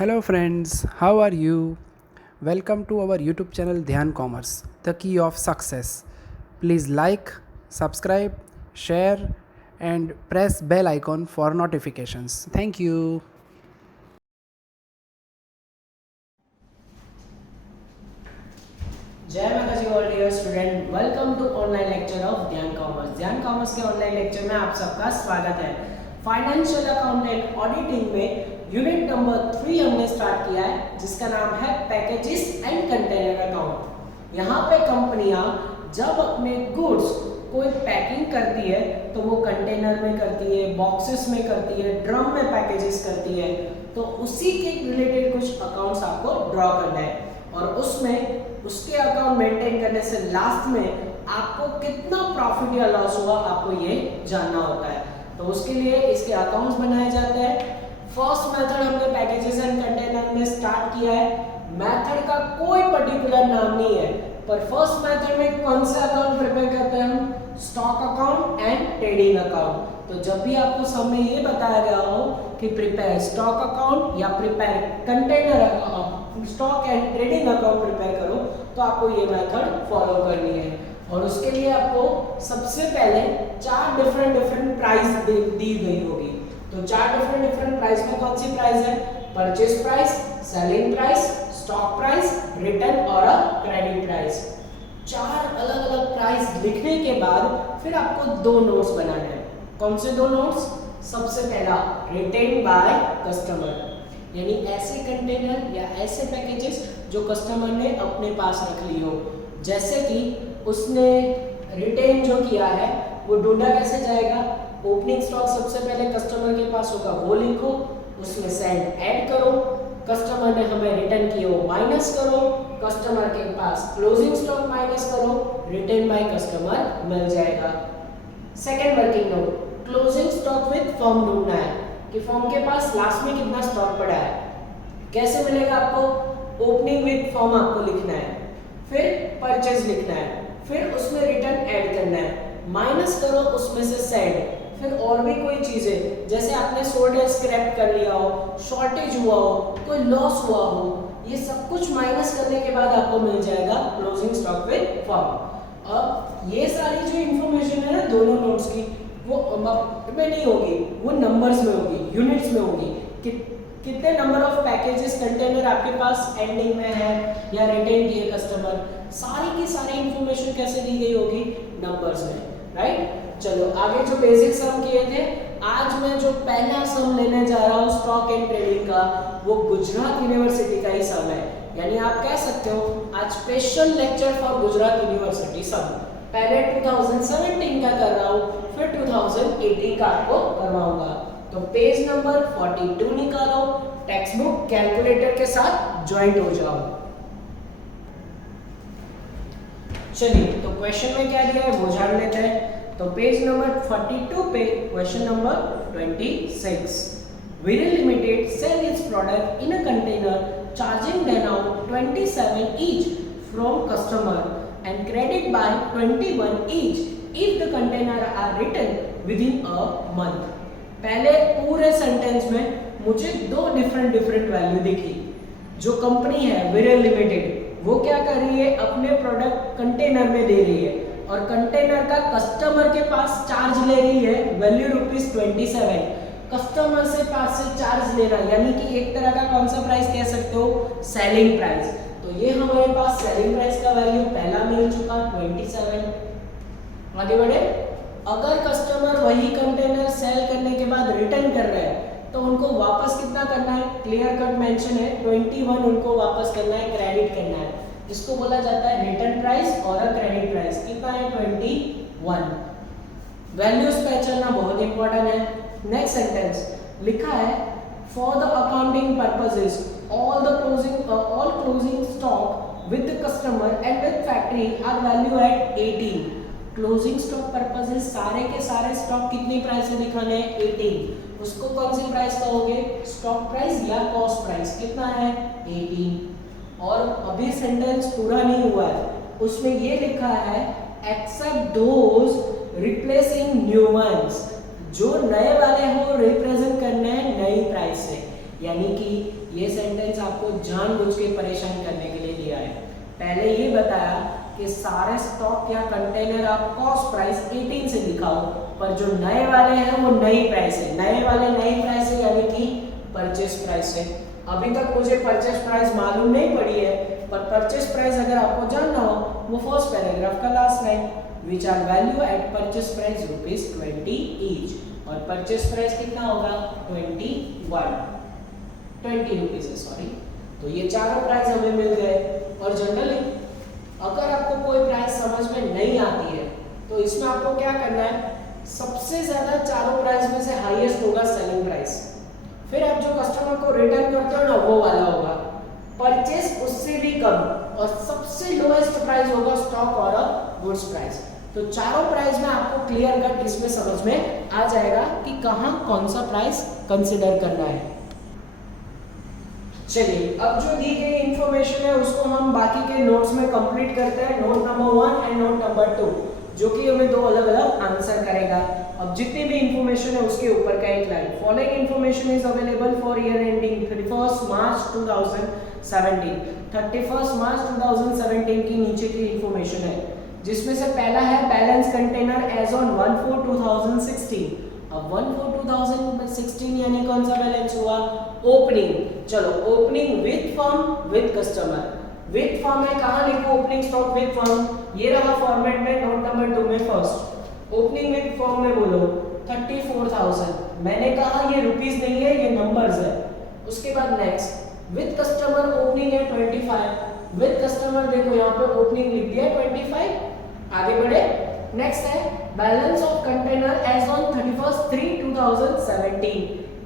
Hello, friends, how are you? Welcome to our YouTube channel Dhyan Commerce, the key of success. Please like, subscribe, share, and press bell icon for notifications. Thank you. जय माता जी all dear student, welcome to online lecture of Dhyan commerce. Dhyan commerce के online lecture में आप सबका स्वागत है। Financial accountant auditing में यूनिट नंबर 3 हमने स्टार्ट किया है, जिसका नाम है पैकेजेस एंड कंटेनर अकाउंट। यहाँ पे कंपनियां जब अपने गुड्स कोई पैकिंग करती है तो वो कंटेनर में करती है, बॉक्सेस में करती है, ड्रम में पैकेजेस करती है, तो उसी के रिलेटेड कुछ अकाउंट्स आपको ड्रॉ करना है और उसमें उसके अकाउंट मेंटेन करने से लास्ट में आपको कितना प्रॉफिट या लॉस हुआ आपको ये जानना होता है। तो उसके लिए इसके अकाउंट्स बनाए जाते हैं। फर्स्ट मेथड हमने पैकेजेस एंड कंटेनर में स्टार्ट किया है। मेथड का कोई पर्टिकुलर नाम नहीं है, पर फर्स्ट मेथड में कौन सा अकाउंट प्रिपेयर करते हैं हम? Stock account and trading account. तो जब भी आपको सामने ये बताया गया हो कि प्रिपेयर स्टॉक अकाउंट या prepare container account, stock and trading account prepare करो, तो आपको ये मेथड फॉलो करनी है। और उसके लिए आपको सबसे पहले चार डिफरेंट प्राइस दी गई होगी। तो चार डिफरेंट प्राइस में कौन सी प्राइस है? Purchase price, selling price, stock price, return और क्रेडिट प्राइस। चार अलग अलग प्राइस लिखने के बाद फिर आपको दो नोट्स बनाने हैं। कौन से दो नोट्स? सबसे पहला रिटेन बाय कस्टमर, यानी ऐसे कंटेनर या ऐसे पैकेजेस जो कस्टमर ने अपने पास रख ली हो। जैसे कि उसने रिटेन जो किया है वो ढूंढा कैसे जाएगा? ओपनिंग स्टॉक सबसे पहले कस्टमर के पास होगा वो लिखो, उसमें सेंड ऐड करो, कस्टमर ने हमें रिटर्न किया वो माइनस करो, कस्टमर के पास क्लोजिंग स्टॉक माइनस करो, रिटेन बाय कस्टमर मिल जाएगा। Second working note, closing stock with firm ढूंढना है कि फर्म के पास लास्ट में कितना स्टॉक पड़ा है। कैसे मिलेगा आपको? ओपनिंग विद फर्म आपको लिखना है, फिर परचेज लिखना है, फिर उसमें रिटर्न ऐड करना है, माइनस करो उसमें से सेंड, फिर और भी कोई चीजें जैसे आपने सोल्ड या स्क्रैप कर लिया हो, शॉर्टेज हुआ हो, कोई लॉस हुआ हो, ये सब कुछ माइनस करने के बाद आपको मिल जाएगा क्लोजिंग स्टॉक विद फर्म। अब ये सारी जो इंफॉर्मेशन है ना दोनों नोट्स की, वो में नहीं होगी, वो नंबर्स में होगी, यूनिट्स में होगी कि कितने नंबर ऑफ पैकेजेस कंटेनर आपके पास एंडिंग में है या रिटेन किए कस्टमर, सारी की सारी इंफॉर्मेशन कैसे दी गई होगी? नंबर्स में, राइट। चलो आगे जो बेसिक सम किए थे, आज मैं जो पहला सम लेने जा रहा हूँ स्टॉक एंड ट्रेडिंग का, वो गुजरात यूनिवर्सिटी का ही सम है। यानी आप कह सकते हो आज special lecture for Gujarat university some. पहले 2017 का कर रहा हूँ, फिर 2018 का आपको करवाऊंगा। तो पेज नंबर 42 निकालो, टेक्स्ट बुक कैलकुलेटर के साथ ज्वाइंट हो जाओ। चलिए तो क्वेश्चन में क्या दिया है वो जान लेते हैं। तो पेज नंबर 42 पे question number 26, Viral Limited sell its product in a container charging them out 27 each from customer and credit by 21 each if the container are written within a month। पहले पूरे सेंटेंस में मुझे दो different value दिखी। जो company है विरल limited, वो क्या कर रही है? अपने प्रोडक्ट कंटेनर में दे रही है और कंटेनर का कस्टमर के पास चार्ज ले रही है वैल्यू ₹27। कस्टमर से पास से चार्ज ले रहा है, यानी कि एक तरह का कौन सा प्राइस कह सकते हो? Selling price. तो ये हमारे पास सेलिंग प्राइस का वैल्यू पहला मिल चुका 27। आगे बढ़े। अगर कस्टमर वही कंटेनर सेल करने के बाद रिटर्न कर रहे हैं तो उनको वापस कितना करना है? क्लियर कट मेंशन है, 21 उनको वापस करना है, क्रेडिट करना है। इसको बोला जाता है रिटर्न प्राइस और क्रेडिट प्राइस। कितना है? 21। वैल्यूज पहचानना बहुत इंपॉर्टेंट है। नेक्स्ट सेंटेंस लिखा है for the accounting purposes all closing stock with the customer and with factory are value at 18। Closing stock purposes सारे के सारे स्टॉक कितनी प्राइस से दिखाने हैं? 18। उसको कौन सी प्राइस कहोगे? स्टॉक प्राइस या कॉस्ट प्राइस। कितना है? 18। और अभी सेंटेंस पूरा नहीं हुआ है, उसमें ये लिखा है except those replacing new ones, जो नए वाले हो रिप्रेजेंट करने हैं नई प्राइस से। यानी कि ये सेंटेंस आपको जानबूझ के परेशान करने के लिए दिया है। पहले ये बताया कि सारे स्टॉक या कंटेनर आप कॉस्ट प्राइस 18 से दिखाओ, पर जो नए वाले हैं वो नई प्राइस है, नए वाले नई प्राइस है यानी कि परचेस प्राइस है। अभी तक मुझे परचेस प्राइस मालूम नहीं पड़ी है, पर परचेस प्राइस अगर आपको जानना हो वो फर्स्ट पैराग्राफ का last line, which are value at purchase price ₹20 each, और परचेस प्राइस कितना होगा 20 रुपीज है, सॉरी। तो ये चारों प्राइस हमें मिल गए। और जनरली अगर आपको कोई प्राइस समझ में नहीं आती है तो इसमें आपको क्या करना है, सबसे ज्यादा चारों प्राइस में से हाईएस्ट होगा सेलिंग प्राइस, फिर आप जो कस्टमर को रिटर्न करते हो ना वो वाला होगा, परचेस उससे भी कम, और सबसे लोएस्ट प्राइस होगा स्टॉक और गुड्स प्राइस। तो चारों प्राइस में आपको क्लियर कट इसमें समझ में आ जाएगा कि कहाँ कौन सा प्राइस कंसिडर करना है। चलिए, अब जो दी गई इंफॉर्मेशन है उसको हम बाकी के नोट्स में कंप्लीट करते हैं, note number 1 and note number 2, जो कि हमें दो अलग अलग आंसर करेगा। अब जितनी भी इंफॉर्मेशन है उसके ऊपर का एक line, following information is available for year ending 31 मार्च 2017। 31 मार्च 2017 की नीचे की इंफॉर्मेशन है, जिसमें से पहला है बैलेंस कंटेनर एज ऑन 1/4/2016। अब 1/4/2016 यानी कौन सा बैलेंस हुआ, ओपनिंग। चलो, opening with firm with customer, with firm है, कहां लिखो ओपनिंग स्टॉक विद फर्म, ये रहा फॉर्मेट में नोट नंबर 2 में फर्स्ट, ओपनिंग विद फर्म में बोलो 34,000, मैंने कहा ये रुपीस नहीं है ये नंबर्स है। उसके बाद नेक्स्ट विद कस्टमर ओपनिंग है 25, विद कस्टमर देखो यहाँ पे ओपनिंग लिख दिया 25, आगे बढ़े। नेक्स्ट है balance of container as on 31/3/2017,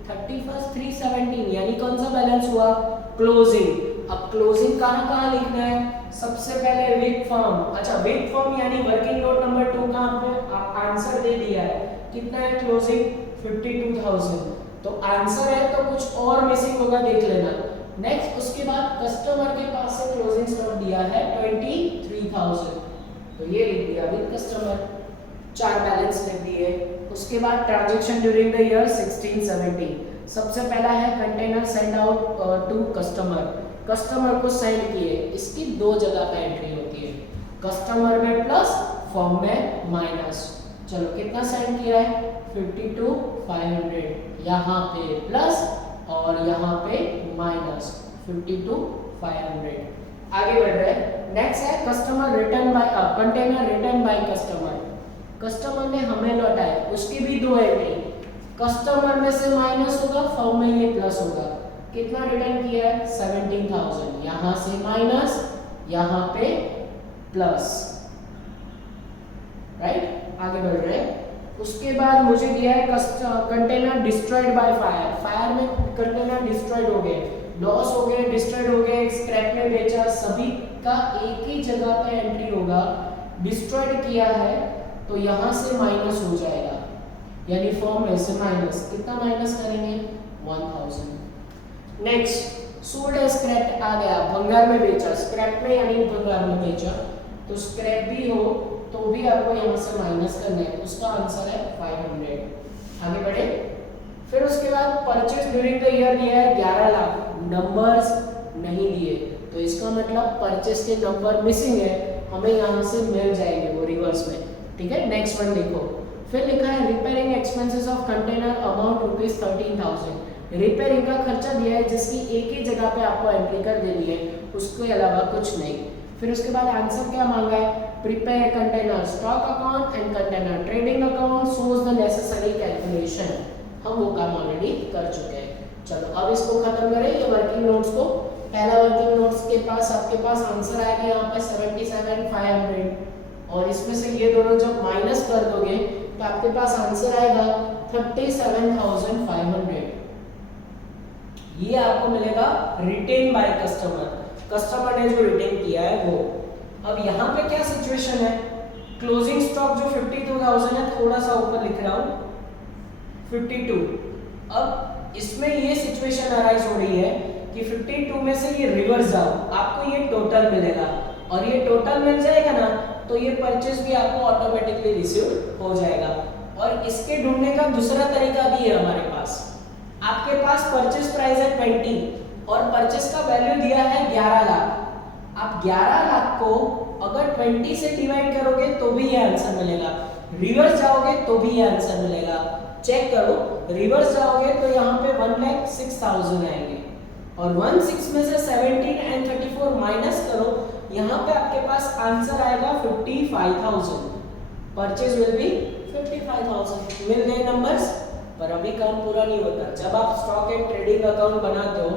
31/3/17 यानी कौन सा बैलेंस हुआ, क्लोजिंग। अब क्लोजिंग कहाँ लिखना है, सबसे पहले विद फर्म, अच्छा विद फर्म यानी वर्किंग नोट नंबर 2 कहाँ पे आंसर दे दिया है, कितना है क्लोजिंग 52,000, तो आंसर है तो कुछ और मिसिंग होगा देख लेना। नेक्स्ट उसके बाद कस्टमर के पास से क्लोजिंग स्टॉक दिया है 23,000, तो ये लिख दिया विद कस्टमर, 4 बैलेंस लिख दिए। उसके बाद ट्रांजैक्शन ड्यूरिंग द ईयर 16-17, सबसे पहला है container send out to customer, customer को सेंड किए, इसकी दो जगह पे एंट्री होती है, कस्टमर में प्लस फर्म में माइनस। चलो कितना सेंड किया है 52,500, यहाँ पे प्लस और यहाँ पे माइनस 52,500। आगे बढ़ रहे हैं, नेक्स्ट है customer return by container return by customer, customer ने हमें लौटाया, उसकी भी दो एंट्री, कस्टमर में से माइनस होगा फर्म में ये प्लस होगा, कितना रिटर्न किया है 17,000, यहाँ से माइनस यहाँ पे प्लस, राइट। आगे बढ़ रहे हैं, उसके बाद मुझे दिया है container destroyed by fire, fire में कंटेनर डिस्ट्रॉयड हो गए, लॉस हो गए, डिस्ट्रॉयड हो गए, स्क्रैप में बेचा, सभी का एक ही जगह पे एंट्री होगा, डिस्ट्रॉयड किया है तो यहाँ से माइनस हो जाएगा, यानी फॉर्म में से माइनस, कितना माइनस करेंगे 1000। नेक्स्ट सोल्ड स्क्रैप आ गया, भंगार में बेचा, स्क्रैप में यानी भंगार में बेचा, तो स्क्रैप भी हो तो भी आपको यहाँ से माइनस करना है, उसका आंसर है 500। आगे बढ़े, फिर उसके बाद परचेज ड्यूरिंग द ईयर दिया है 11 लाख, नंबर्स नहीं दिए, तो इसका मतलब परचेज के नंबर मिसिंग है, हमें यहाँ से मिल जाएंगे वो रिवर्स में, ठीक है। नेक्स्ट वन देखो, फिर लिखा है repairing expenses of container amount ₹13,000, repairing का खर्चा दिया है जिसकी एक ही जगह पे आपको एंट्री कर देनी है, उसके अलावा कुछ नहीं। फिर उसके बाद आंसर क्या मांगा है, prepare container stock account and container trading account shows the necessary calculation, हम वो काम ऑलरेडी कर चुके हैं। चलो अब इसको खत्म करें, ये वर्किंग नोट्स को, पहला वर्किंग नोट्स के पास आपके पास आंसर आएगा यहाँ पे 77,500, और इसमें से ये दोनों जब माइनस कर दोगे तो आपके पास आंसर आएगा 37,500, ये आपको मिलेगा रिटेन बाय कस्टमर, कस्टमर ने जो रिटेन किया है वो। अब यहाँ पे क्या सिचुएशन है, क्लोजिंग स्टॉक जो 52,000 है, थोड़ा सा ऊपर लिख रहा हूँ 52, अब इसमें ये सिचुएशन अराइज हो रही है कि 52 में से ये रिवर्स जाओ, आपको ये टोटल मिलेगा, और ये टोटल मिल जाएगा ना तो ये परचेज भी आपको ऑटोमेटिकली रिसीव हो जाएगा। और इसके ढूंढने का दूसरा तरीका भी है हमारे पास, आपके पास परचेस प्राइस है 20 और परचेस का वैल्यू दिया है 11 लाख। आप 11 लाख को अगर 20 से डिवाइड करोगे तो भी ये आंसर मिलेगा, रिवर्स जाओगे तो भी ये आंसर मिलेगा। चेक करो, रिवर्स जाओगे तो यहाँ पे 1,06,000 आएंगे और 16 में से 17 एंड 34 माइनस करो, यहाँ पे आपके पास आंसर आएगा 55,000। Purchase will be 55,000। मिल गए नंबर्स, पर अभी काम पूरा नहीं होता। जब आप स्टॉक एंड ट्रेडिंग अकाउंट बनाते हो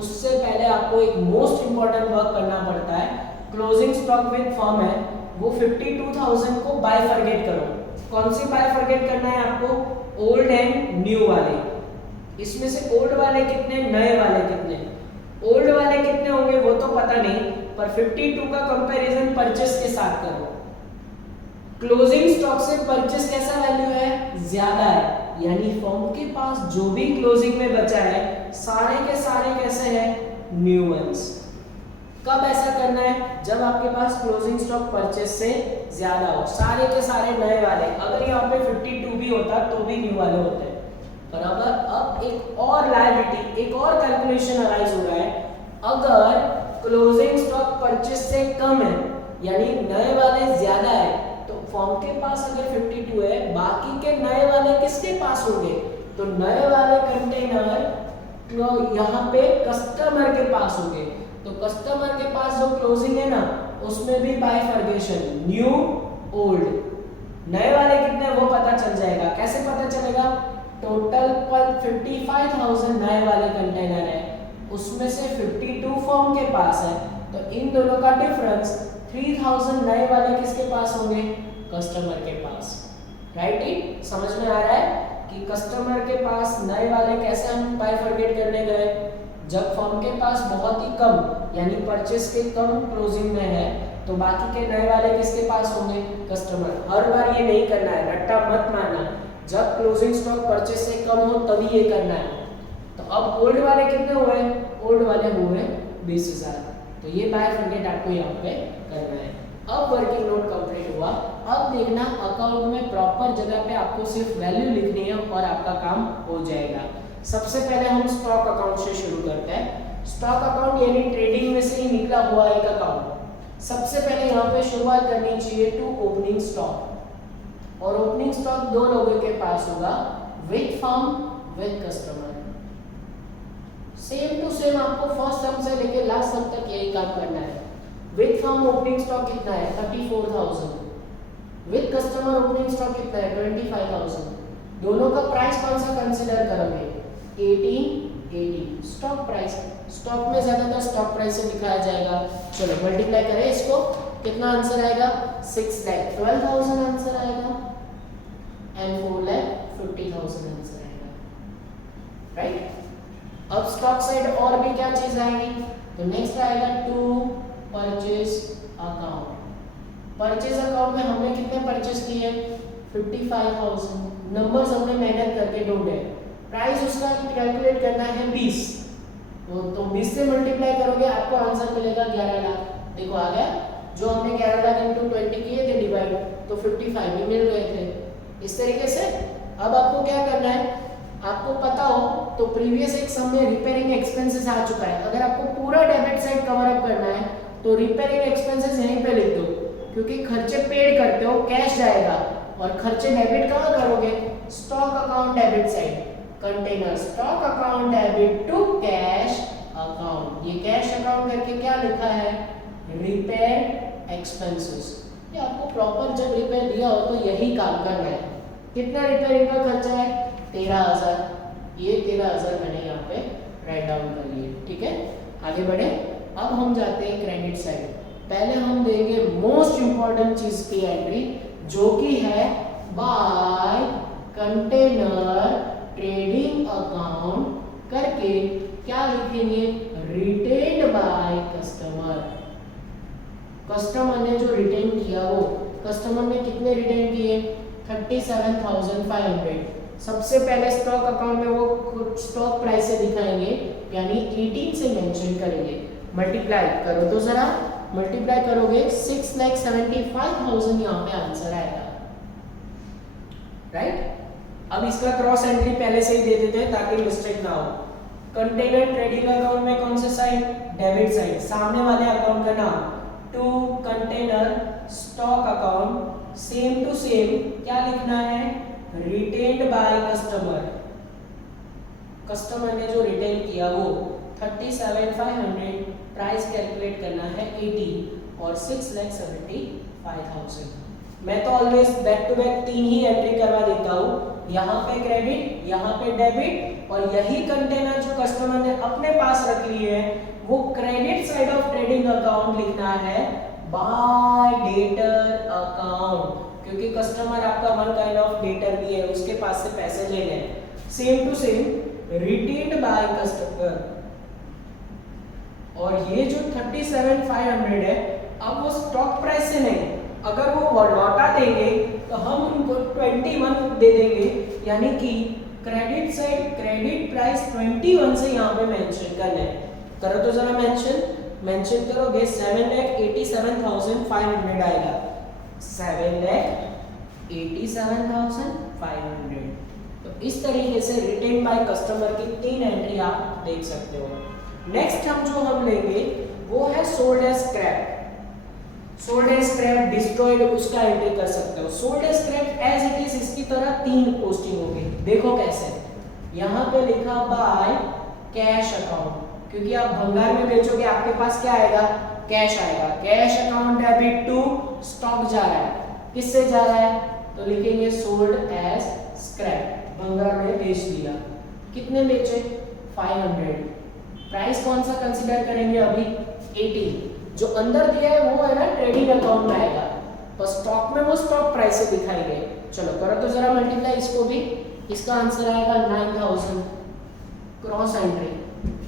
उससे पहले आपको एक मोस्ट इंपॉर्टेंट वर्क करना पड़ता है। क्लोजिंग स्टॉक विद फर्म है वो 52,000 को बायफरगेट करो। कौन सी बायफरगेट करना है आपको? ओल्ड एंड न्यू वाले। इसमें से ओल्ड वाले कितने, नए वाले कितने? ओल्ड वाले कितने होंगे वो तो पता नहीं, पर 52 का कंपैरिजन परचेस के साथ करो। क्लोजिंग स्टॉक से परचेस कैसा वैल्यू है? ज्यादा है, यानी फर्म के पास जो भी क्लोजिंग में बचा है सारे के सारे कैसे हैं? New ones. कब ऐसा करना है? जब आपके पास क्लोजिंग स्टॉक परचेस से ज्यादा हो, सारे के सारे नए वाले। अगर यहाँ पे 52 भी होता तो भी न्यू वाले होते हैं। बराबर। अब एक और लायबिलिटी, एक और कैलकुलेशन अराइज हो रहा है। अगर क्लोजिंग स्टॉक परचेस से कम है यानी नए वाले ज्यादा है, तो फर्म के पास अगर 52 है, बाकी के नए वाले किसके पास होंगे? तो नए वाले कंटेनर यहाँ पे कस्टमर के पास होंगे। तो कस्टमर के पास जो क्लोजिंग है ना उसमें भी बायफरगेशन, न्यू ओल्ड। नए वाले कितने वो पता चल जाएगा। कैसे पता चलेगा? टोटल पर 55,000 नए वाले कंटेनर है, उसमें से 52 फर्म के पास है, तो इन दोनों का डिफरेंस 3,000 नए वाले किसके पास होंगे? कस्टमर के पास। Right it? समझ में आ रहा है कि कस्टमर के पास नए वाले कैसे हम बायफरगेट करने गए? जब फर्म के पास बहुत ही कम यानी परचेस के कम क्लोजिंग में है, तो बाकी के नए वाले किसके पास होंगे? कस्टमर। हर बार ये नहीं करना है, रट्टा मत मारना। जब क्लोजिंग स्टॉक परचेस से कम हो तभी ये करना है। तो अब ओल्ड वाले कितने हुए? ओल्ड वाले हुए 20,000। तो ये बायफरगेट आपको यहाँ पे करना है। अब वर्किंग नोट कंप्लीट हुआ। अब देखना अकाउंट में प्रॉपर जगह पे आपको सिर्फ वैल्यू लिखनी है और आपका काम हो जाएगा। सबसे पहले हम स्टॉक अकाउंट से शुरू करते हैं। स्टॉक अकाउंट यानी ट्रेडिंग में से ही निकला हुआ एक अकाउंट। सबसे पहले यहाँ पे शुरुआत करनी चाहिए टू ओपनिंग स्टॉक, और ओपनिंग स्टॉक दो लोगों के पास होगा, with firm with customer. Same to same आपको फर्स्ट सम से लेके लास्ट सम तक यही काम करना है। विद फर्म ओपनिंग स्टॉक कितना है? 34,000। विद कस्टमर ओपनिंग स्टॉक कितना है? 25,000। दोनों का प्राइस कौन सा कंसीडर करोगे? 1880। स्टॉक प्राइस, स्टॉक में ज्यादातर स्टॉक प्राइस से दिखाया जाएगा। चलो मल्टीप्लाई करें इसको, कितना आंसर आएगा? 6,12,000 आंसर आएगा एंड 4,50,000 आंसर आएगा। राइट? अब स्टॉक साइड और भी क्या चीज आएगी? तो नेक्स्ट आएगा to purchase account. Purchase account में हमने कितने परचेज किए? 55,000। नंबर्स हमने मेहनत करके ढूंढे। प्राइस उसका कैलकुलेट करना है 20, तो 20 से मल्टीप्लाई करोगे आपको आंसर मिलेगा 11 लाख। देखो आ गया, जो हमने 11 लाख इंटू 20 किए थे डिवाइड, तो 55 भी मिल गए थे। इस तरीके से अब आपको क्या करना है, आपको पता हो तो प्रीवियस एक सम में रिपेयरिंग एक्सपेंसेस आ चुका है। अगर आपको पूरा डेबिट साइड कवर अप करना है तो रिपेयरिंग एक्सपेंसेस यहीं पे लिख दो, क्योंकि खर्चे पेड करते हो, कैश जाएगा, और खर्चे डेबिट कहाँ करोगे? Stock account debit side, container stock account debit to cash account. ये कैश अकाउंट करके क्या लिखा है? Repair expenses. ये आपको प्रॉपर जब रिपेयर दिया हो तो यही काम करना है। कितना रिपेयरिंग का खर्चा है? 13,000। ये 13,000 मैंने यहाँ पे राइट डाउन कर लिए। ठीक है, आगे बढ़े। अब हम जाते हैं क्रेडिट साइड। पहले हम देंगे मोस्ट इंपॉर्टेंट चीज की एंट्री, जो कि है बाय कंटेनर ट्रेडिंग अकाउंट करके क्या लिखेंगे? Retained by customer. कस्टमर ने जो रिटेन किया, वो कस्टमर ने कितने रिटेन किए? 37,500। सबसे पहले स्टॉक अकाउंट में वो स्टॉक प्राइस से दिखाएंगे, यानी 18 से मेंशन करेंगे। मल्टीप्लाई करो तो जरा, मल्टीप्लाई करोगे 6,75,000 यहाँ पे आंसर आएगा। राइट? अब इसका क्रॉस एंट्री पहले से ही दे देते हैं ताकि मिस्टेक ना हो। कंटेनर ट्रेडिंग अकाउंट में कौन सा साइड, डेबिट साइड, सामने वाले अकाउंट का नाम to container stock account, same to same क्या लिखना है, रिटेन्ड बाय कस्टमर, कस्टमर ने जो रिटेन किया वो 37,500, प्राइस कैलकुलेट करना है 80 और 6,75,000। मैं तो ऑलवेज बैक टू बैक 3 ही एंट्री करवा देता हूँ, यहाँ पे क्रेडिट, यहाँ पे डेबिट, और यही कंटेनर जो कस्टमर ने अपने पास रख ली है वो credit side of trading account लिखना है बाय डेटर अकाउंट, क्योंकि कस्टमर आपका वन काइंड ऑफ डेटर भी है, उसके पास से पैसे ले लें। Same to same retained by customer, और ये जो 37,500 है अब वो स्टॉक प्राइस से नहीं, अगर वो लौटा देंगे तो हम उनको 21 दे देंगे, यानी कि क्रेडिट साइड क्रेडिट प्राइस 21 से यहाँ पे मेंशन करना है। करो तो जरा मेंशन करोगे 7,87,500 आएगा, 7,87,500। तो इस तरीके से रिटेन बाय कस्टमर की 3 एंट्री आप देख सकते हो। नेक्स्ट हम लेंगे वो है sold as scrap. Sold as scrap destroyed, उसका एंट्री कर सकते हो। Sold as scrap as it is इसकी तरह 3 पोस्टिंग होगी। देखो कैसे, यहाँ पे लिखा बाय कैश अकाउंट, क्योंकि आप भंगार में बेचोगे आपके पास क्या आएगा, कैश आएगा। Cash account debit to stock जा रहा है, किससे जा रहा है, तो लिखेंगे सोल्ड एज स्क्रैप, भंगार में बेच दिया। कितने बेचे, 500। प्राइस कौन सा कंसीडर करेंगे अभी, 18। जो अंदर दिया है वो है ना ट्रेडिंग अकाउंट में आएगा, तो स्टॉक में वो स्टॉक प्राइस से दिखाई गए। चलो करो तो जरा मल्टीप्लाई इसको भी, इसका आंसर आएगा 9,000। क्रॉस एंट्री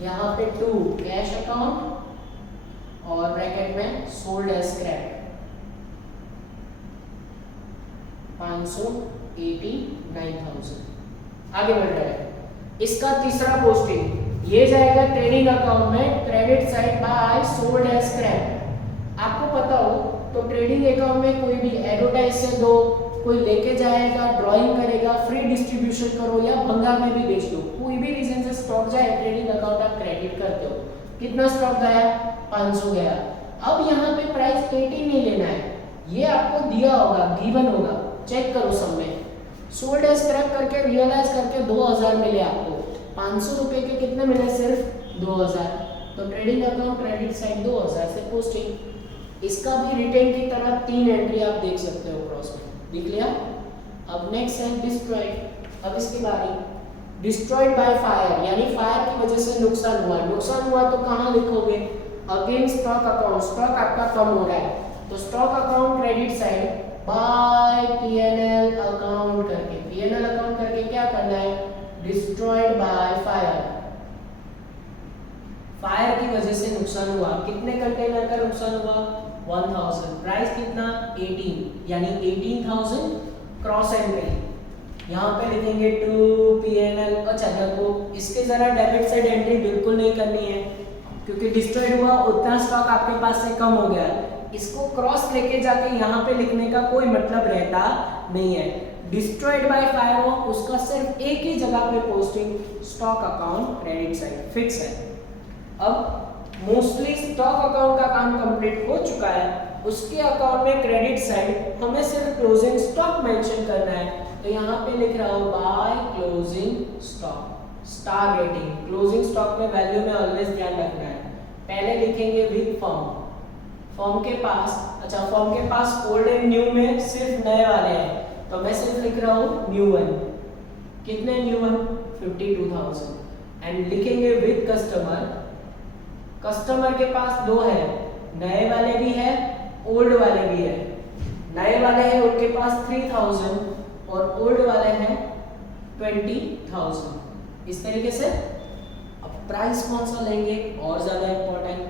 यहाँ पे 2 कैश अकाउंट और ब्रैकेट में सोल्ड एज स्क्रैप 589,000। आगे बढ़ रहे हैं, इसका तीसरा पोस्टिंग ये जाएगा ट्रेडिंग अकाउंट में credit side by sold as scrap. आपको पता हो तो ट्रेडिंग अकाउंट में कोई भी एडवर्टाइज से दो, कोई लेके जाएगा, ड्राइंग करेगा, फ्री डिस्ट्रीब्यूशन करो या भंगार में भी बेच दो, कोई भी रीजन से स्टॉक जाए ट्रेडिंग अकाउंट आप क्रेडिट करते हो। कितना स्टॉक गया, 500 गया। अब यहाँ पे प्राइस 18 नहीं लेना है, ये आपको दिया होगा, गिवन होगा, चेक करो सब में। सोल्ड एज स्क्रैप करके रियलाइज करके 2000 मिले आपको, 500 रुपए के कितने मिले, सिर्फ 2000। तो ट्रेडिंग अकाउंट क्रेडिट साइड 2000 से पोस्टिंग। इसका भी रिटेन की तरह 3 एंट्री आप देख सकते हो क्रॉस में, देख लिया। अब नेक्स्ट है डिस्ट्रॉयड। अब इसकी बारी, डिस्ट्रॉयड बाय फायर, यानी फायर की वजह से नुकसान हुआ। नुकसान हुआ तो कहाँ लिखोगे, अगेन स्टॉक अकाउंट, स्टॉक आपका कम हो रहा है तो stock account credit side bye PNL account करके, पीएनएल अकाउंट करके क्या करना है, डिस्ट्रॉयड बाय फायर। फायर की वजह से नुकसान हुआ, कितने कंटेनर का नुकसान हुआ, 1000। प्राइस कितना, 18, यानी 18,000। क्रॉस एंट्री यहाँ पे लिखेंगे टू पीएनएल। अच्छा देखो, इसके जरा डेबिट साइड एंट्री बिल्कुल नहीं करनी है, क्योंकि डिस्ट्रॉयड हुआ उतना स्टॉक आपके पास से कम हो गया। इसको क्रॉस लेके जाके यहाँ पे लिखने का कोई मतलब रहता नहीं है। डिस्ट्रॉयड बाय फायर हो, उसका सिर्फ एक ही जगह पे posting stock account credit side fix है। अब मोस्टली स्टॉक अकाउंट का काम कंप्लीट हो चुका है, उसके अकाउंट में क्रेडिट साइड हमें सिर्फ क्लोजिंग स्टॉक मेंशन करना है। तो यहाँ पे लिख रहा हूँ bye closing stock, star rating. Closing stock में वैल्यू में ऑलवेज ध्यान रखना है। पहले लिखेंगे विद फर्म, फर्म के पास, अच्छा फर्म के पास ओल्ड एंड न्यू में सिर्फ नए वाले हैं, तो मैं सिर्फ लिख रहा हूँ न्यू वन। कितने न्यू वन, 52,000। एंड लिखेंगे विद कस्टमर, कस्टमर के पास 2 है, नए वाले भी है ओल्ड वाले भी है। नए वाले हैं उनके पास 3000 और ओल्ड वाले हैं 20,000। इस तरीके से अब प्राइस कौन सा लेंगे और ज्यादा इंपॉर्टेंट,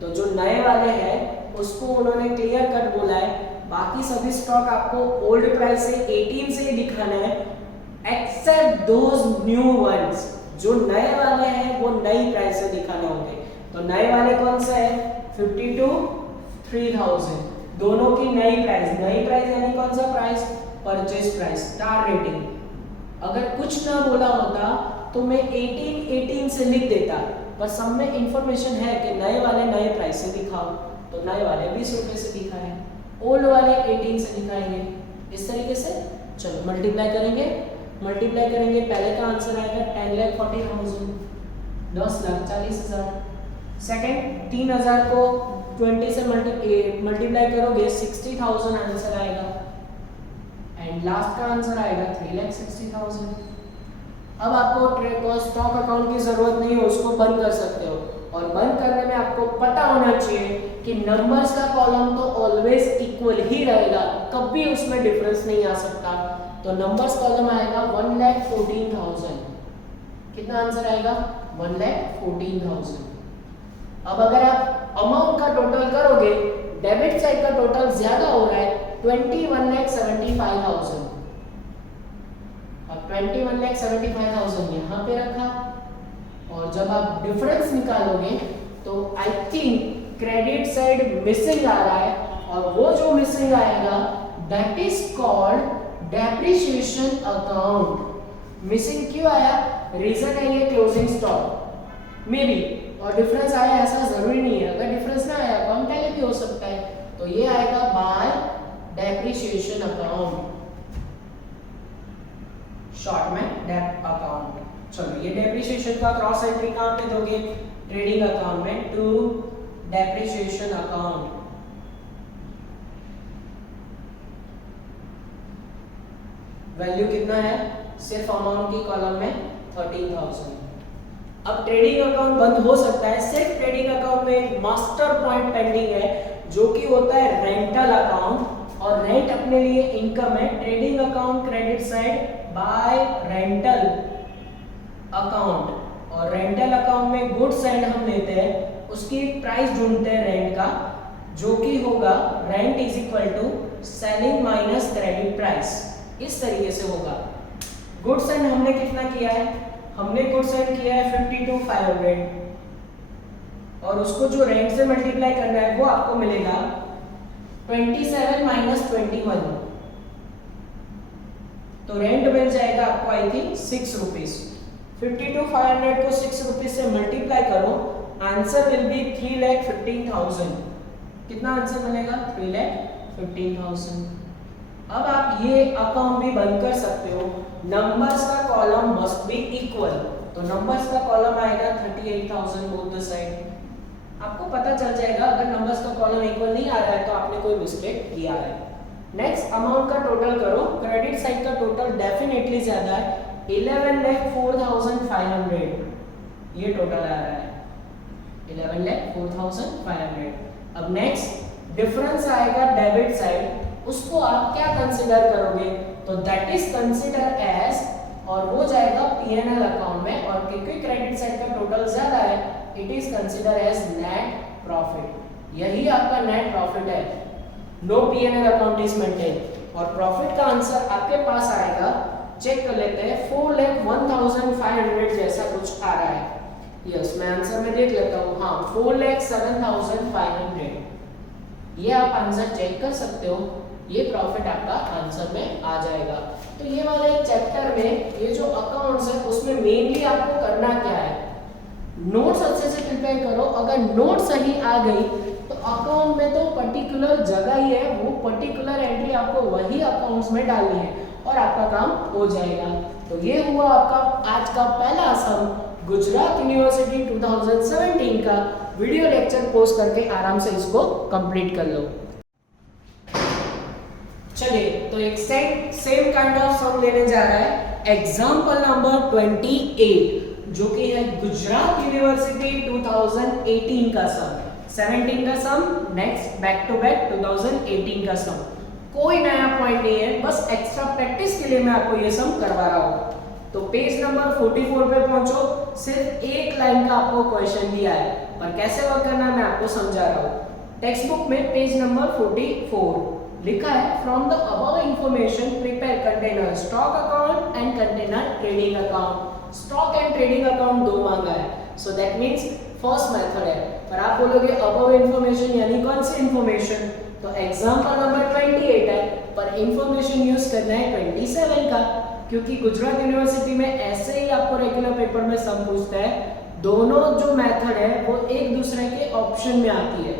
तो जो नए वाले हैं उसको उन्होंने क्लियर कट बोला है, बाकी सभी स्टॉक आपको ओल्ड प्राइस से 18 से ही दिखाना है, एक्सेप्ट दोज न्यू वंस। जो नए वाले हैं वो नई प्राइस से दिखाने होंगे। तो नए वाले कौन सा है, 52, 3000, दोनों की नई प्राइस। नई प्राइस यानी कौन सा price, purchase price, star rating. अगर कुछ ना बोला होता तो मैं 18 से लिख देता, पर सब में इंफॉर्मेशन है कि नए वाले नए प्राइस से दिखाओ, तो नए वाले 20 रुपए से दिखाए, ओल्ड वाले 18 से दिखाएंगे, इस तरीके से। चलो मल्टीप्लाई करेंगे, पहले का आंसर आएगा 10,40,000, 10,40,000। सेकंड 3,000 को 20 से मल्टीप्लाई करोगे 60,000 आंसर आएगा, एंड लास्ट का आंसर आएगा 3,60,000। अब आपको स्टॉक अकाउंट की जरूरत नहीं है, उसको बंद कर सकते हो, और बंद करने में आपको पता होना चाहिए कि नंबर्स का कॉलम तो ऑलवेज इक्वल ही रहेगा, कभी उसमें डिफरेंस नहीं आ सकता। तो नंबर्स कॉलम आएगा 1,14,000, कितना आंसर आएगा 1,14,000। अब अगर आप अमाउंट का टोटल करोगे, डेबिट साइड का टोटल ज्यादा हो रहा है 21,75,000, अब 21,75,000 यहाँ पे रखा, और जब आप डिफरेंस निकालोगे तो I think credit side missing आ रहा है, और वो जो मिसिंग आएगा that is called depreciation account. Missing क्यों आया, रीजन है ये क्लोजिंग स्टॉक मे बी, और डिफरेंस आया ऐसा जरूरी नहीं है, अगर डिफरेंस ना आया कम टैली भी हो सकता है, तो ये आएगा बाय डेप्रिसिएशन अकाउंट, शॉर्ट में डेप अकाउंट। चलो ये डेप्रिसिएशन का क्रॉस एंट्री कहां पे दोगे, ट्रेडिंग अकाउंट में, टू डेप्रिसिएशन अकाउंट। वैल्यू कितना है, सिर्फ अमाउंट की कॉलम में 13,000। अब ट्रेडिंग अकाउंट बंद हो सकता है, सिर्फ ट्रेडिंग अकाउंट में एक मास्टर पॉइंट पेंडिंग है, जो कि होता है रेंटल अकाउंट, और रेंट अपने लिए इनकम है। Trading account credit side bye rental account, और रेंटल अकाउंट में गुड्स एंड हम लेते हैं, उसकी प्राइस ढूंढते हैं रेंट का, जो कि होगा rent is equal to selling minus credit price, इस तरीके से होगा। गुड्स एंड हमने कितना किया है, हमने गुड्स एंड किया है 52,500, और उसको जो रेंट से मल्टीप्लाई करना है वो आपको मिलेगा 27 माइनस 21, तो रेंट मिल जाएगा आपको आई थिंक 6 रुपीज। 52,500 को 6 रुपीज से मल्टीप्लाई करो, आंसर विल बी 3,15,000। कितना आंसर मिलेगा, 3,15,000। अब आप ये अकाउंट भी बंद कर सकते हो, नंबर्स का कॉलम मस्ट बी इक्वल, तो नंबर्स का कॉलम आएगा 38,000 बोथ द साइड। आपको पता चल जाएगा अगर नंबर्स का कॉलम इक्वल नहीं आ रहा है तो आपने कोई मिस्टेक किया है। नेक्स्ट अमाउंट का टोटल करो, क्रेडिट साइड का टोटल डेफिनेटली ज्यादा है, 11,04,500, ये टोटल आ रहा है 11,04,500। अब नेक्स्ट डिफरेंस आएगा डेबिट साइड, उसको आप क्या कंसीडर करोगे, तो दैट इज कंसीडर एज, और वो जाएगा पीएनएल अकाउंट में, और क्योंकि क्रेडिट साइड का टोटल ज्यादा है it is consider as net profit, यही आपका नेट प्रॉफिट है। No PNL account is maintain, और प्रॉफिट का आंसर आपके पास आएगा, चेक कर लेते हैं, 4,01,500 जैसा कुछ आ रहा है। यस मैं आंसर में देख लेता हूँ, हाँ 4,07,500, ये आप आंसर चेक कर सकते हो, ये प्रॉफिट आपका आंसर में आ जाएगा। तो ये वाले चैप्टर में ये जो अकाउंट्स है उसमें मेनली आपको करना क्या है, नोट्स अच्छे से प्रिपेयर करो, अगर नोट सही आ गई तो अकाउंट में तो पर्टिकुलर जगह ही है, वो पर्टिकुलर एंट्री आपको वही अकाउंट्स में डालनी है और आपका काम हो जाएगा। तो ये हुआ आपका आज का पहला सम, गुजरात यूनिवर्सिटी 2017 का वीडियो लेक्चर पोस्ट करके आराम से इसको कंप्लीट कर लो। चलिए तो एक सेम काइंड ऑफ सम लेने जा रहा है, एग्जाम्पल नंबर 28, जो कि है गुजरात यूनिवर्सिटी 2018 का सम, 17 का सम, नेक्स्ट बैक टू बैक 2018 का सम। कोई नया पॉइंट नहीं है, बस एक्स्ट्रा प्रैक्टिस के लिए मैं आपको ये सम करवा रहा हूँ। तो पेज नंबर 44 पे पहुंचो, सिर्फ एक लाइन का आपको क्वेश्चन दिया है, पर कैसे वर्क करना है मैं आपको समझा रहा हूँ। टेक्स्ट बुक में पेज नंबर 44 लिखा है, from the above information prepare container stock account and container trading account. Stock and trading account दो मांगा है, so that means first method है। पर आप बोलोगे अबव इंफॉर्मेशन यानी कौन सी इंफॉर्मेशन, तो एग्जांपल नंबर 28 है, पर इंफॉर्मेशन यूज करना है 27 का, क्योंकि गुजरात यूनिवर्सिटी में ऐसे ही आपको रेगुलर पेपर में सम पूछता है, दोनों जो मेथड है वो एक दूसरे के ऑप्शन में आती है।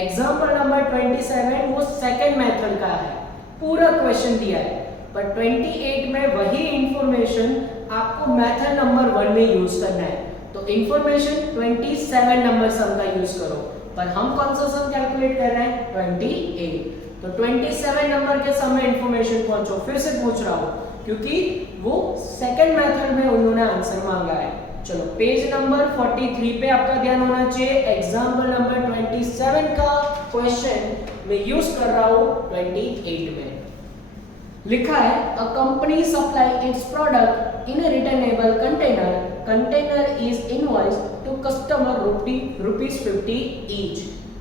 एग्जाम्पल नंबर 27 वो सेकंड मेथड का है, पूरा क्वेश्चन दिया है, पर 28 में वही इंफॉर्मेशन आपको मेथड नंबर 1 में यूज करना है। तो इंफॉर्मेशन 27 नंबर सम का यूज करो, पर हम कौन सा सम कैलकुलेट कर रहे हैं 28। तो 27 नंबर के सम में इंफॉर्मेशन पहुंचो, फिर से पूछ रहा हूं क्योंकि वो सेकंड मेथड में उन्होंने आंसर मांगा है। चलो पेज नंबर 43 पे आपका ध्यान होना चाहिए। एग्जाम्पल नंबर 27 का क्वेश्चन मैं यूज कर रहा हूं 28 में। लिखा है a company supply its product in a returnable container, container is invoice to customer ₹50 each.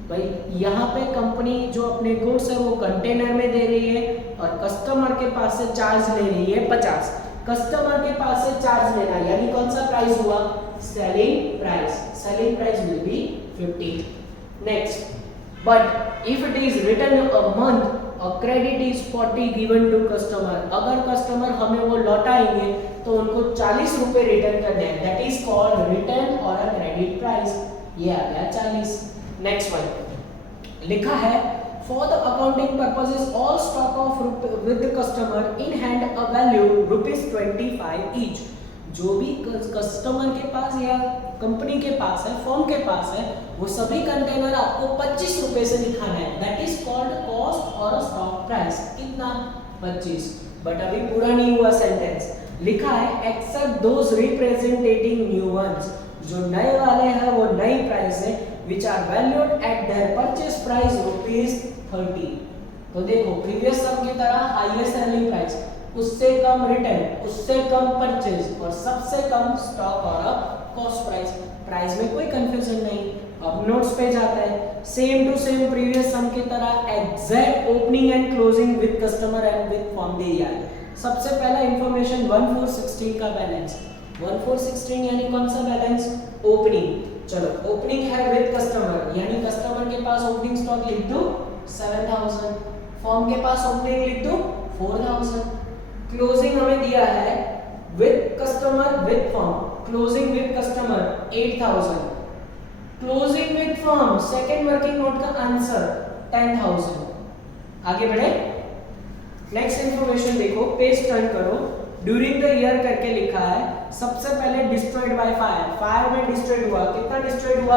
भाई यहाँ पे कंपनी जो अपने गुड्स है वो कंटेनर में दे रही है और कस्टमर के पास से चार्ज ले रही है 50। कस्टमर के पास से चार्ज लेना यानी कौन सा प्राइस हुआ, selling price. Selling price will be 50। Next, but if it is return a month credit is 40 given to customer. अगर कस्टमर हमें वो लौटाएंगे तो उनको 40 रुपए रिटर्न करने हैं, दैट इज कॉल्ड रिटर्न और अ क्रेडिट प्राइस। ये आ गया 40। नेक्स्ट वन लिखा है for the accounting purposes all stock of with customer in hand a value ₹25 each. जो भी कस्टमर के पास या कंपनी के पास है, फर्म के पास है, वो सभी कंटेनर आपको 25 रुपए से दिखाना है, दैट इज कॉल्ड कॉस्ट और स्टॉक प्राइस। कितना 25। बट अभी पूरा नहीं हुआ सेंटेंस। लिखा है except those representing new ones. जो नए वाले हैं वो नई प्राइस है which are valued at their purchase price ₹30। तो देखो प्रीवियस सम की तरह हाईएस्ट सेलिंग प्राइस, उससे कम रिटर्न, उससे कम परचेज और सबसे कम स्टॉक और कॉस्ट प्राइस। प्राइस में कोई कंफ्यूजन नहीं। अब नोट्स पे जाता है, सेम टू सेम प्रीवियस सम की तरह exact opening and closing with customer and with form दिया है। सबसे पहला इंफॉर्मेशन 1416 का बैलेंस। 1416 यानी कौन सा बैलेंस, ओपनिंग। चलो ओपनिंग है विद कस्टमर यानी कस्टमर के पास ओपनिंग स्टॉक लिख दो 7000, फॉर्म के पास ओपनिंग लिख दो 4000। क्लोजिंग हमें दिया है with customer with form, closing with customer 8000, closing with form second working note का आंसर 10000। आगे बढ़े। नेक्स्ट इंफॉर्मेशन देखो, पेज टर्न करो। ड्यूरिंग द ईयर करके लिखा है। सबसे पहले डिस्ट्रॉयड बाय फायर, फायर में डिस्ट्रॉयड हुआ, कितना डिस्ट्रॉयड हुआ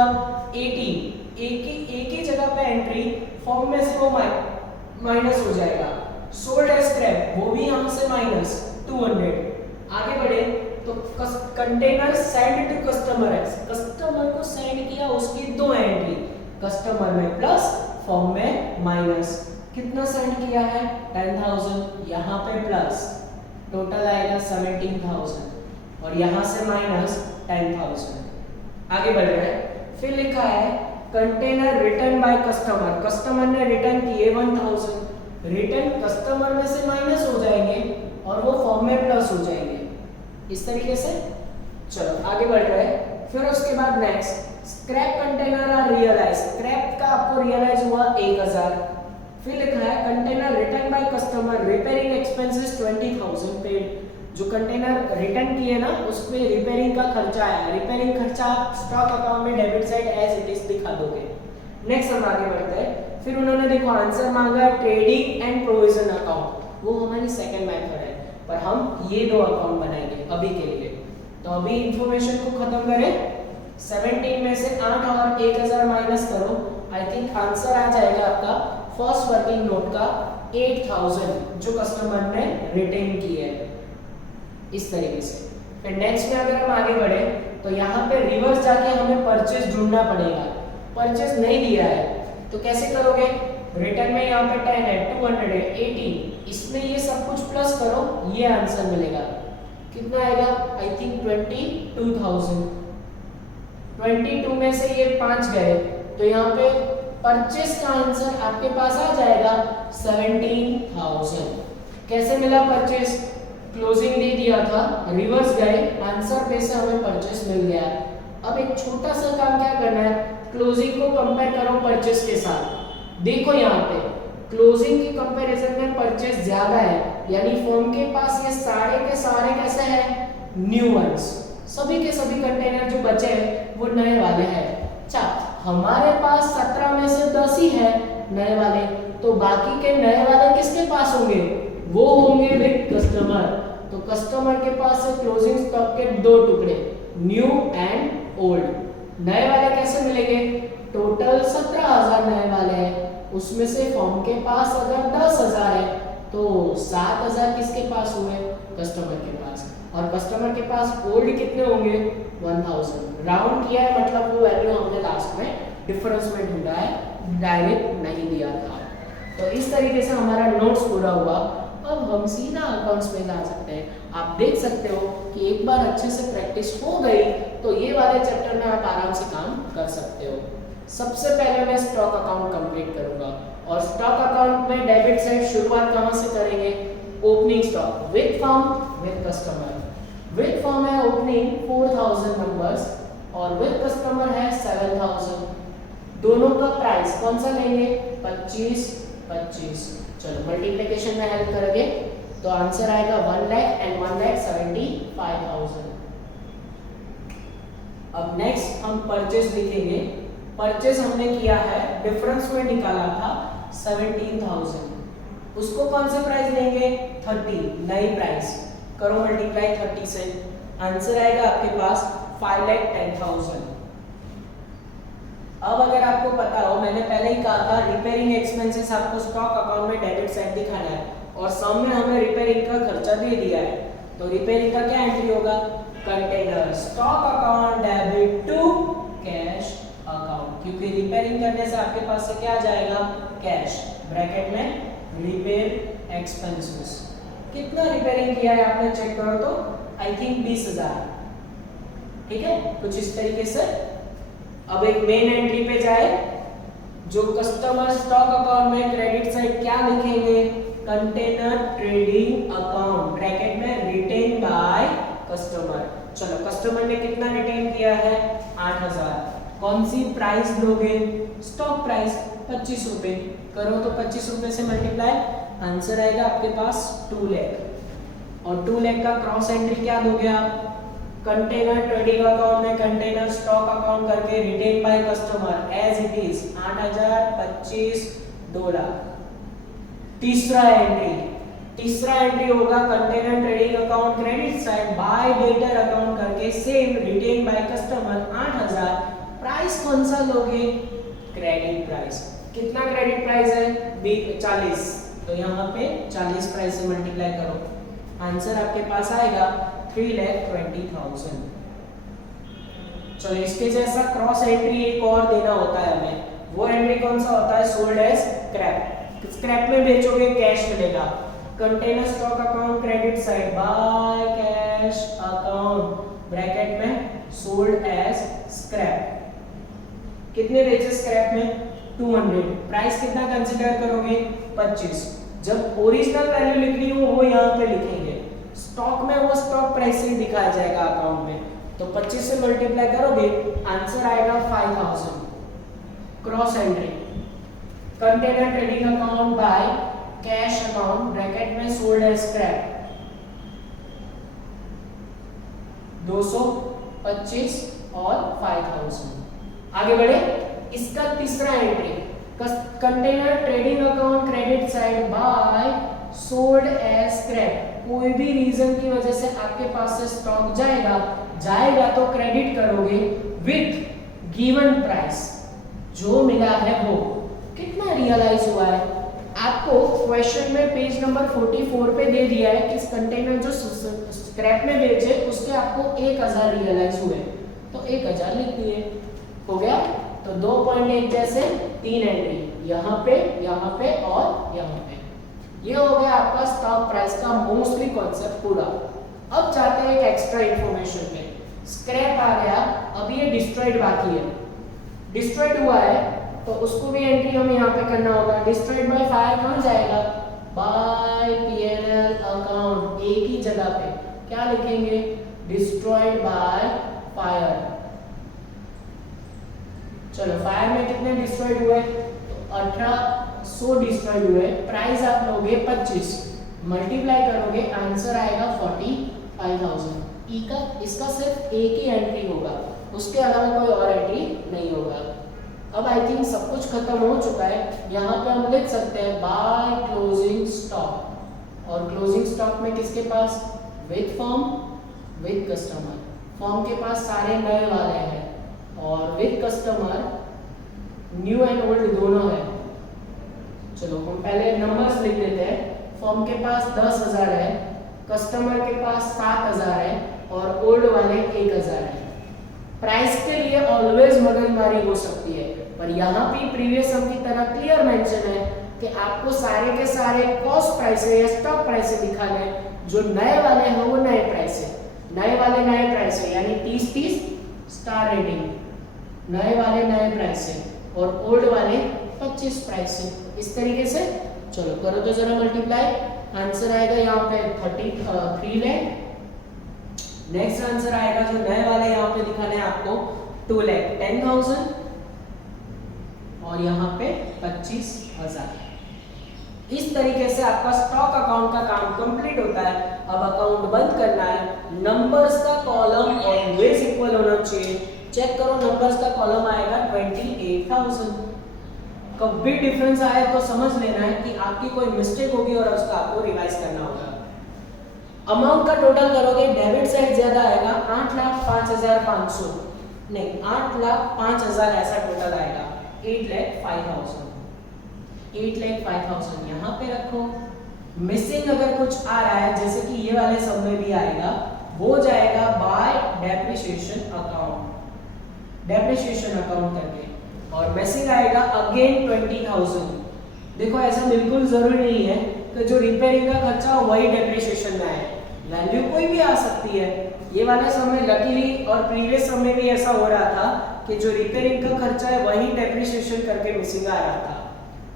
18। एक ही जगह पे एंट्री, फॉर्म में से वो माइनस हो जाएगा। सोल्ड एज स्क्रैप, वो भी यहां से माइनस 200। आगे बढ़े तो कंटेनर सेंड टू कस्टमर है, कस्टमर को सेंड किया, उसकी 2 एंट्री, कस्टमर में प्लस फॉर्म में माइनस। कितना सेंड किया है 10000, यहाँ पे प्लस, टोटल आएगा 17000 और यहाँ से माइनस 10000। आगे बढ़ रहे हैं। फिर लिखा है container return by customer, customer ने रिटर्न किए 1000, रिटर्न कस्टमर में से माइनस हो जाएंगे और वो फॉर्म में प्लस हो जाएंगे, इस तरीके से। चलो आगे बढ़ रहे हैं। फिर उसके बाद next scrap container are realise, scrap का आपको रियलाइज हुआ 1000। फिर लिखा है container return by customer repairing expenses 20000 paid. जो कंटेनर रिटर्न किए ना उस पे रिपेयरिंग का खर्चा आया, रिपेयरिंग खर्चा स्टॉक अकाउंट में debit side as it is दिखा दोगे। नेक्स्ट हम आगे बढ़ते हैं। फिर उन्होंने देखो आंसर मांगा ट्रेडिंग एंड प्रोविजन अकाउंट, वो हमारी सेकंड मेथड है, पर हम ये 2 अकाउंट बनाएंगे अभी के लिए। तो अभी इंफॉर्मेशन को खत्म करें। 17 में से 8 और 1000 माइनस करो, आई थिंक आंसर आ जाएगा आपका फर्स्ट वर्किंग नोट का 8000 जो कस्टमर ने रिटेन किए है, इस तरीके से। फिर नेक्स्ट में अगर हम आगे बढ़े तो यहाँ पे रिवर्स जाके हमें परचेज ढूंढना पड़ेगा। परचेज नहीं दिया है तो कैसे करोगे, रिटर्न में यहाँ पे 10 है, 200 है, 18, इसमें ये सब कुछ प्लस करो, ये आंसर मिलेगा। कितना आएगा, आई थिंक 22000। 22 में से ये 5 गए तो यहाँ पे परचेज का आंसर आपके पास आ जाएगा 17000। कैसे मिला परचेज, क्लोजिंग दे दिया था, रिवर्स गए, आंसर पे से हमें परचेज मिल गया। अब एक छोटा सा काम क्या करना है, क्लोजिंग को कंपेयर करो परचेज के साथ। देखो यहाँ पे क्लोजिंग के कंपैरिजन में परचेज ज्यादा है यानी फर्म के पास ये सारे के सारे कैसे हैं, न्यू वंस, सभी के सभी कंटेनर जो बचे हैं वो नए वाले हैं। अच्छा, हमारे पास 17 में से 10 ही है नए वाले, तो बाकी के नए वाले किसके पास होंगे, वो होंगे विद कस्टमर। तो कस्टमर के पास से क्लोजिंग स्टॉक के दो टुकड़े, न्यू एंड ओल्ड। नए वाले कैसे मिलेंगे, टोटल 17,000 नए वाले हैं, उसमें से फर्म के पास अगर 10,000 है तो 7,000 किसके पास हुए, कस्टमर के पास, और कस्टमर के पास ओल्ड कितने होंगे, 1000। राउंड किया है मतलब वो वैल्यू हमने लास्ट में डिफरेंस में ढूंढा है, डायरेक्ट नहीं दिया था। तो इस तरीके से हमारा नोट्स पूरा हुआ। अब हम सीधा अकाउंट्स में जा सकते हैं। आप देख सकते हो कि एक बार अच्छे से प्रैक्टिस हो गई तो ये वाले चैप्टर में आप आराम से काम कर सकते हो। सबसे पहले मैं स्टॉक अकाउंट कंप्लीट करूंगा, और स्टॉक अकाउंट में डेबिट साइड शुरुआत कहां से करेंगे, opening stock with firm with customer. With firm है ओपनिंग 4000 नंबर्स और विद कस्टमर है 7000। दोनों का प्राइस कौन सा लेंगे, 25-25। चलो मल्टीप्लिकेशन में हेल्प करेंगे तो आंसर आएगा 1 लाख एंड 1,75,000। अब नेक्स्ट हम परचेज लिखेंगे। परचेज हमने किया है, डिफरेंस में निकाला था 17,000, उसको कौन से प्राइस लेंगे, 30, नई प्राइस। करो मल्टीप्लाई 30 से, आंसर आएगा आपके पास 5,10,000। अब अगर आपको पता हो, मैंने पहले ही कहा था रिपेयरिंग एक्सपेंसेस आपको स्टॉक अकाउंट में डेबिट साइड दिखाना है, और सम में हमें रिपेयरिंग का खर्चा दे दिया है, तो रिपेयरिंग का क्या एंट्री होगा, container stock account debit to cash account, क्योंकि रिपेयरिंग करने से आपके पास से क्या जाएगा, कैश, ब्रैकेट में रिपेयर एक्सपेंसेस। कितना रिपेयरिंग किया है आपने चेक करो तो, आई थिंक 20,000, ठीक है, कुछ इस तरीके से। अब एक मेन एंट्री पे जाए, जो कस्टमर स्टॉक अकाउंट में क्रेडिट साइड क्या लिखेंगे, कंटेनर ट्रेडिंग अकाउंट, ब्रैकेट में रिटेन बाय कस्टमर। चलो कस्टमर ने कितना रिटेन किया है, 8,000। कौन सी प्राइस लोगे, स्टॉक प्राइस 25 रुपए। करो तो 25 रुपए से मल्टीप्लाई, आंसर आएगा आपके पास 2 लाख। और 2 लाख का क्रॉस एंट्री क्या दोगे आप, कंटेनर ट्रेडिंग अकाउंट में कंटेनर स्टॉक अकाउंट करके retain by customer as it is 8,000, 25, 2 lakh. तीसरा एंट्री होगा container trading account credit side by debtor account करके same retain by customer 8,000। Price कौन सा लोगे, क्रेडिट प्राइस। कितना क्रेडिट प्राइस है, 40, तो यहाँ पे 40 प्राइस से मल्टीप्लाई करो, आंसर आपके पास आएगा 3,20,000। चलो इसके जैसा क्रॉस एंट्री एक और देना होता है हमें, वो एंट्री कौन सा होता है, सोल्ड एज स्क्रैप। स्क्रैप में बेचोगे कैश मिलेगा, container stock account credit side by cash account, bracket में सोल्ड एज स्क्रैप। कितने बेचे स्क्रैप में, 200। प्राइस कितना कंसीडर करोगे, 25। जब ओरिजिनल वैल्यू लिखनी हो वो यहाँ पे लिखेंगे, स्टॉक में वो स्टॉक प्राइस से दिखाया जाएगा अकाउंट में, तो 25 से मल्टीप्लाई करोगे, आंसर आएगा 5,000। Cross entry container trading account by cash account, bracket में सोल्ड एज स्क्रैप 225 और 5,000। आगे बढ़े, इसका तीसरा entry container trading account credit side by sold as scrap. कोई भी रीजन की वजह से आपके पास से स्टॉक जाएगा तो क्रेडिट करोगे विथ गिवन प्राइस, जो मिला है वो। कितना रियलाइज हुआ है आपको क्वेश्चन में पेज नंबर 44 पे दे दिया है कि कंटेनर जो स्क्रैप में बेचे उसके आपको 1,000 रियलाइज हुए, तो 1,000 लिख दिए, हो गया। तो 2.1 जैसे 3 एंट्री, यहाँ पे और यहाँ पे। ये हो गया आपका स्टॉक प्राइस का मोस्टली कॉन्सेप्ट पूरा। अब चाहते हैं एक एक्स्ट्रा इंफॉर्मेशन पे, स्क्रैप आ गया, अब ये डिस्ट्रॉयड बाकी है। डिस्ट्रॉयड हुआ है तो उसको भी एंट्री हमें यहाँ पे करना होगा। डिस्ट्रॉयड बाय फायर कहाँ जाएगा, बाय पीएनएल अकाउंट, एक ही जगह पे क्या लिखेंगे, डिस्ट्रॉयड बाय फायर। चलो फायर में कितने डिस्ट्रॉयड हुए, तो 1800 डिस्ट्रॉयड हुए। प्राइस आप लोगे 25, मल्टीप्लाई करोगे आंसर आएगा 45,000। ई का इसका सिर्फ एक ही एंट्री होगा, उसके अलावा कोई और एंट्री नहीं होगा। अब आई थिंक सब कुछ खत्म हो चुका है। यहाँ पे हम लिख सकते हैं बाय क्लोजिंग स्टॉक, और क्लोजिंग स्टॉक में किसके पास, with firm with customer. Firm के पास सारे नए वाले हैं और with customer new and old दोनों है। चलो हम पहले नंबर्स लिख लेते हैं। फॉर्म के पास 10,000 है, कस्टमर के पास 7,000 है और ओल्ड वाले 1,000 है। प्राइस के लिए ऑलवेज मगजमारी हो सकती है, पर यहाँ भी प्रीवियस सम की तरह क्लियर मेंशन है कि आपको सारे के सारे कॉस्ट प्राइस या स्टॉक प्राइस दिखाने हैं। जो नए वाले हैं वो नए प्राइस है, नए वाले नए प्राइस है, यानी 30-30 स्टार रेटिंग, नए वाले नए प्राइस है और ओल्ड वाले 25 प्राइस है। इस तरीके से चलो करो तो जरा मल्टीप्लाई, आंसर आएगा यहाँ पे 33 लाख। नेक्स्ट आंसर आएगा जो नए वाले यहाँ पे दिखाने हैं आपको 2,10,000 और यहाँ पे 25,000। इस तरीके से आपका स्टॉक अकाउंट का काम कंप्लीट होता है। अब अकाउंट बंद करना है। नंबर्स का कॉलम ऑलवेज इक्वल होना चाहिए। चेक करो नंबर्स का कॉलम आएगा 28,000। कभी डिफरेंस आए तो समझ लेना है कि आपकी कोई मिस्टेक होगी और उसका आपको रिवाइज करना होगा। अमाउंट का टोटल करोगे, डेबिट साइड ज्यादा आएगा 8,05,500 नहीं 8,05,000 ऐसा टोटल आएगा। 8,05,000 8,05,000 यहाँ पे रखो। मिसिंग अगर कुछ आ रहा है जैसे कि ये वाले सब में भी आएगा, वो जाएगा bye depreciation account, depreciation account करके, और मिसिंग आएगा अगेन 20,000। देखो ऐसा बिल्कुल जरूरी नहीं है कि जो रिपेयरिंग का खर्चा हो वही डेप्रिसिएशन में आए, वैल्यू कोई भी आ सकती है। ये वाला समय लकीली और प्रीवियस समय भी ऐसा हो रहा था कि जो रिपेयरिंग का खर्चा है वही डेप्रिसिएशन करके मिसिंग आ रहा था।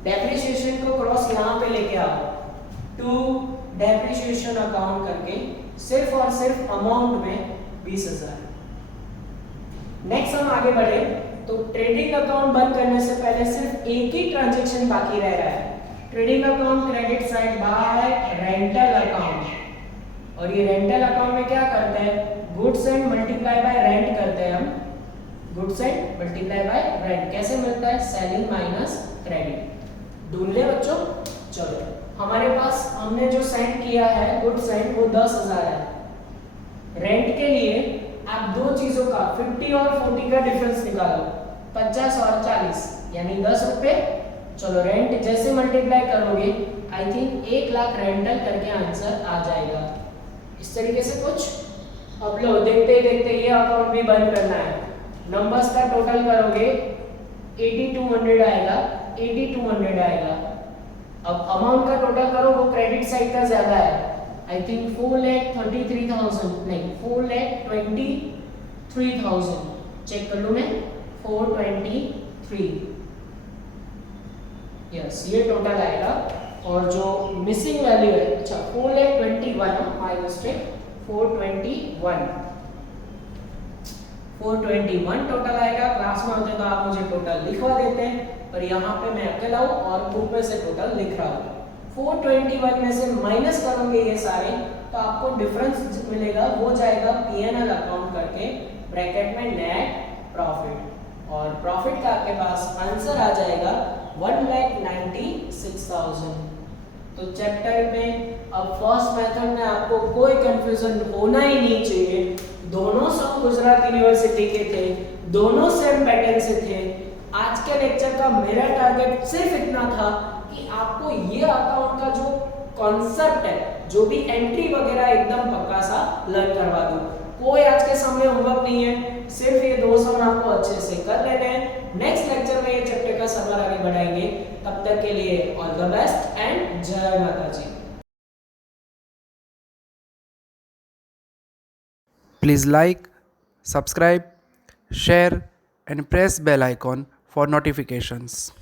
डेप्रिसिएशन को क्रॉस यहाँ पे लेके आओ टू डेप्रिसिएशन अकाउंट करके, सिर्फ और सिर्फ अमाउंट में 20,000। नेक्स्ट हम आगे बढ़े तो ट्रेडिंग अकाउंट बंद करने से पहले सिर्फ एक ही ट्रांजैक्शन बाकी रह रहा है। Trading account credit side bye rental account, और ये रेंटल अकाउंट में क्या करते हैं, goods and multiply by rent करते हैं हम। Goods and multiply by rent कैसे मिलता है, सेलिंग माइनस क्रेडिट। ढूंढ ले बच्चों। चलो हमारे पास हमने जो सेंड किया है गुड्स एंड वो 10,000 है। रेंट के लिए आप दो चीजों का 50 और 40 का डिफरेंस निकालो, 50 और 40 यानी 10 रुपए। चलो रेंट जैसे मल्टीप्लाई करोगे आई थिंक 1 लाख रेंटल करके आंसर आ जाएगा। इस तरीके से कुछ। अब लो देखते देखते ये अकाउंट भी बंद करना है। नंबर्स का टोटल करोगे 8200 आएगा, 8200 आएगा। अब अमाउंट का टोटल करो, वो क्रेडिट साइड का ज्यादा है आई थिंक 4,33,000 नहीं 4,23,000। चेक कर लूं मैं 423 यस ये टोटल आएगा। और जो मिसिंग वैल्यू है अच्छा 4,21 माय मिस्टेक 421 टोटल आएगा। क्लास में होते तो आप मुझे टोटल लिखवा देते हैं, पर यहाँ पे मैं अकेला हूँ और बुक में से टोटल लिख रहा हूँ। 421 में से माइनस करोगे ये सारे तो आपको डिफरेंस मिलेगा, वो जाएगा P&L अकाउंट करके ब्रैकेट में नेट प्रॉफिट, और प्रॉफिट का आपके पास आंसर आ जाएगा 1,96,000। तो चैप्टर में अब फर्स्ट मेथड में आपको कोई कंफ्यूजन होना ही नहीं चाहिए। दोनों सब गुजरात यूनिवर्सिटी के थे, दोनों सेम पैटर्न से थे। आज के लेक्चर का मेरा टारगेट सिर्फ इतना था कि आपको ये अकाउंट का जो कॉन्सेप्ट है, जो भी एंट्री वगैरह एकदम पक्का सा लर्न करवा दूं। कोई आज के सामने होमवर्क नहीं है, सिर्फ ये दो सम आपको अच्छे से कर लेने हैं। नेक्स्ट लेक्चर में ये चैप्टर का समर आगे बढ़ाएंगे। तब तक के लिए ऑल द बेस्ट एंड जय माता जी। Please like, subscribe, share and press bell icon for notifications.